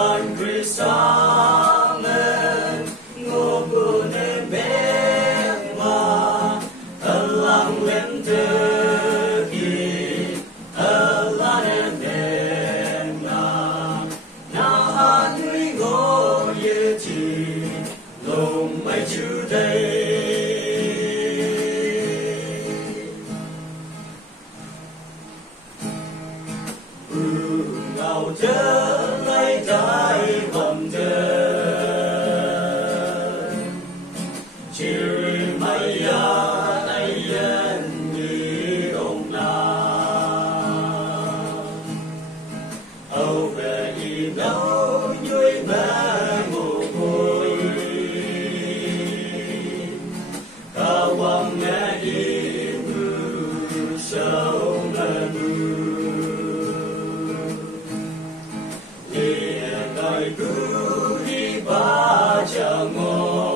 man krisamen ngobune mema alang lentegi alane mena na hanui go yeti long mai today ngào trở lại đại vòng đời chỉ mây ai yên như ông nào âu về đi đâu dưới mẹ mồ côi cả quang mẹ đi mưa sâu mẹ mưa cứ đi ba chợ ngô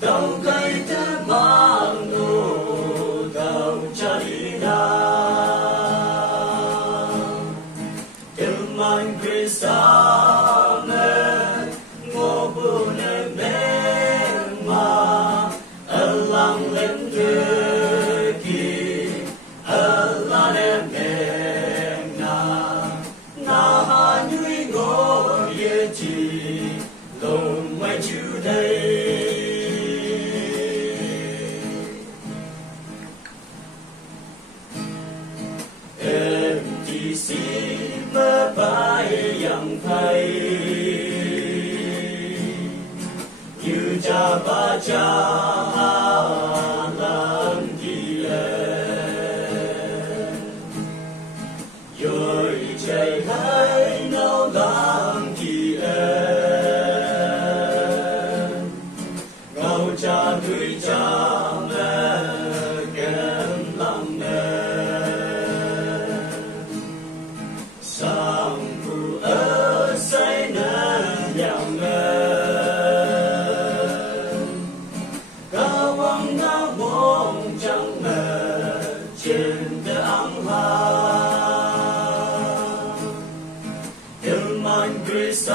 tàu cây thế mang đồ tàu cha đi na em anh Christmas ngô bù nè mẹ mà lang lên thế kì lang em long mai today em chỉ xin mơ bay yang thay như cha ba cha làm gì rồi chạy hay nào làm gì cha người cha mẹ kém lặng nè sang phụ ở say nè nhà mẹ cao quang ngã bóng trắng mẹ trên cái áng hoa yêu man Christ